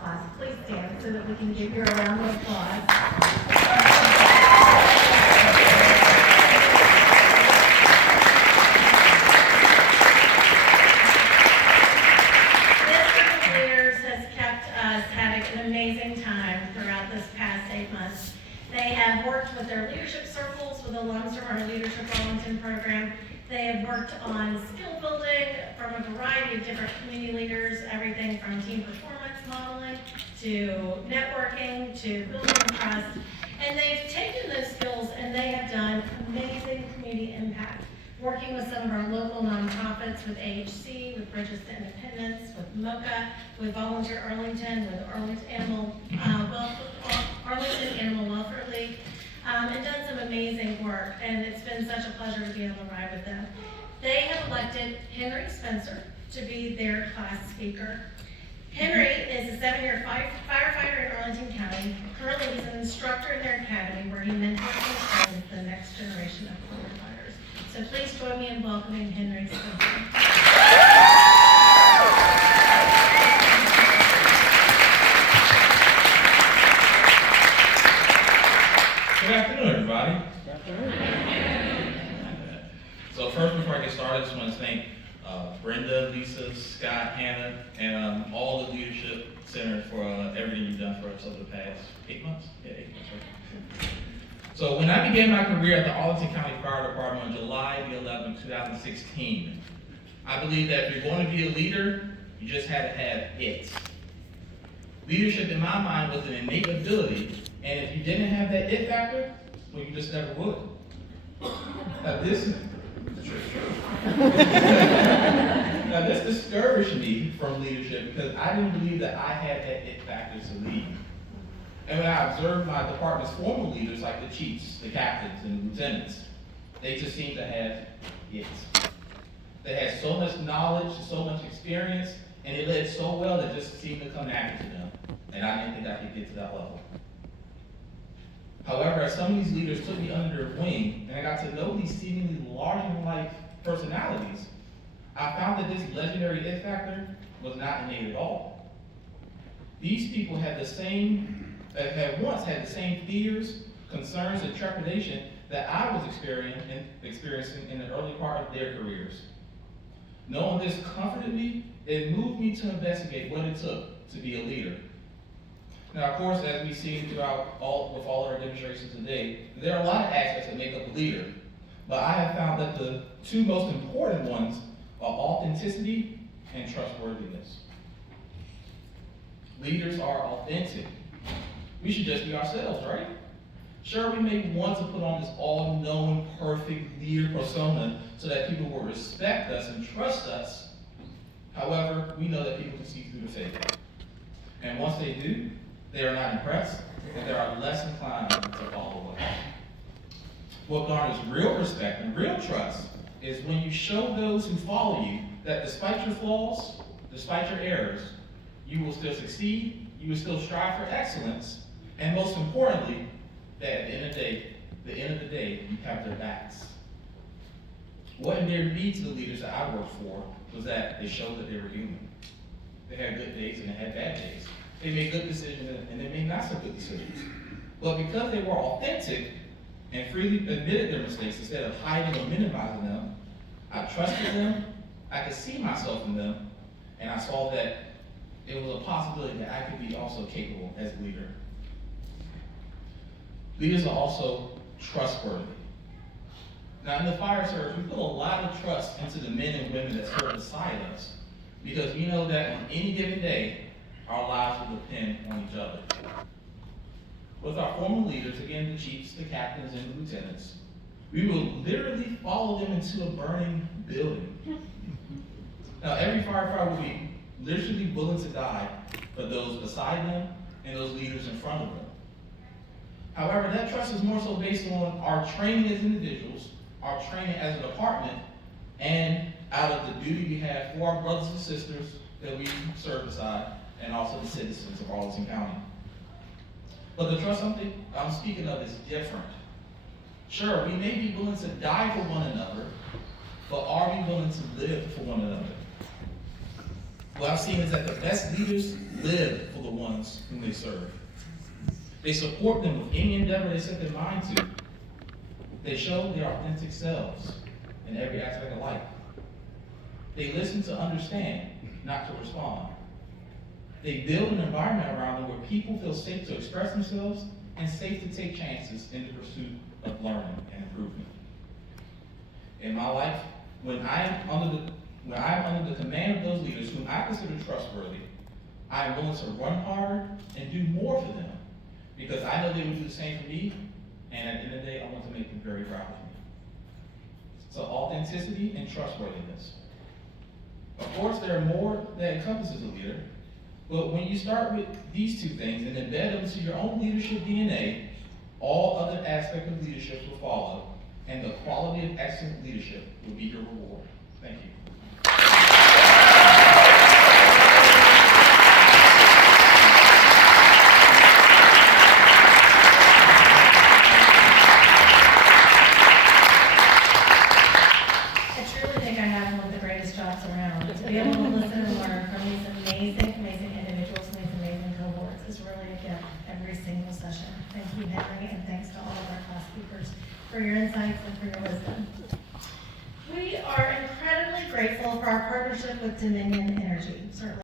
class. Please stand so that we can give you a round of applause. This group of leaders has kept us having an amazing time throughout this past 8 months. They have worked with their leadership circles, with alums from our Leadership Arlington program. They have worked on skill building from a variety of different community leaders, everything from team performance modeling to networking to building trust. And they've taken those skills and they have done amazing community impact, working with some of our local nonprofits, with AHC, with Bridges to Independence, with MOCA, with Volunteer Arlington, with Arlington Animal Welfare League, and done some amazing work, and it's been such a pleasure to be on the ride with them. They have elected Henry Spencer to be their class speaker. Henry is a 7-year firefighter in Arlington County. Currently, he's an instructor in their academy where he mentors and trains the next generation of firefighters. So please join me in welcoming Henry Spencer. Good afternoon, everybody. Good afternoon. So first, before I get started, I just want to thank Brenda, Lisa, Scott, Hannah, and all the leadership center for everything you've done for us over the past 8 months. Yeah, 8 months, right? So when I began my career at the Arlington County Fire Department on July the 11th, 2016, I believe that if you're going to be a leader, you just had to have it. Leadership, in my mind, was an innate ability, and if you didn't have that it factor, well, you just never would. Now this discouraged me from leadership because I didn't believe that I had that it factor to lead. And when I observed my department's former leaders, like the chiefs, the captains, and the lieutenants, they just seemed to have it. They had so much knowledge, so much experience, and it led so well that it just seemed to come natural to them. And I didn't think I could get to that level. However, as some of these leaders took me under their wing, and I got to know these seemingly larger-than-life personalities, I found that this legendary it factor was not innate at all. These people had once had the same fears, concerns, and trepidation that I was experiencing in the early part of their careers. Knowing this comforted me, it moved me to investigate what it took to be a leader. Now, of course, as we've seen throughout all our demonstrations today, there are a lot of aspects that make up a leader. But I have found that the two most important ones are authenticity and trustworthiness. Leaders are authentic. We should just be ourselves, right? Sure, we may want to put on this all-knowing, perfect leader persona so that people will respect us and trust us. However, we know that people can see through the fake. And once they do, they are not impressed, and they are less inclined to follow us. What garners real respect and real trust is when you show those who follow you that despite your flaws, despite your errors, you will still succeed, you will still strive for excellence, and most importantly, that at the end of the day, you have their backs. What endeared me to the leaders that I worked for was that they showed that they were human. They had good days and they had bad days. They made good decisions and they made not so good decisions. But because they were authentic and freely admitted their mistakes instead of hiding or minimizing them, I trusted them, I could see myself in them, and I saw that it was a possibility that I could be also capable as a leader. Leaders are also trustworthy. Now in the fire service, we put a lot of trust into the men and women that serve beside us because we know that on any given day, our lives will depend on each other. With our former leaders, again, the chiefs, the captains, and the lieutenants, we will literally follow them into a burning building. Now, every firefighter will be literally willing to die for those beside them and those leaders in front of them. However, that trust is more so based on our training as individuals, our training as a department, and out of the duty we have for our brothers and sisters that we serve beside, and also the citizens of Arlington County. But the trust I'm speaking of is different. Sure, we may be willing to die for one another, but are we willing to live for one another? what I've seen is that the best leaders live for the ones whom they serve. They support them with any endeavor they set their mind to. They show their authentic selves in every aspect of life. They listen to understand, not to respond. They build an environment around them where people feel safe to express themselves and safe to take chances in the pursuit of learning and improvement. In my life, when I am under the command of those leaders whom I consider trustworthy, I am willing to run harder and do more for them because I know they will do the same for me, and at the end of the day, I want to make them very proud of me. So authenticity and trustworthiness. Of course, there are more that encompasses a leader, but when you start with these two things and embed them into your own leadership DNA, all other aspects of leadership will follow, and the quality of excellent leadership will be your reward. Thank you. I truly think I have one of the greatest jobs around. To be able to listen and learn from these amazing, amazing individuals and these amazing cohorts is really a gift every single session. Thank you, Henry, and thanks to all of our class speakers for your insights and for your wisdom. We are incredibly grateful for our partnership with Dominion Energy. Certainly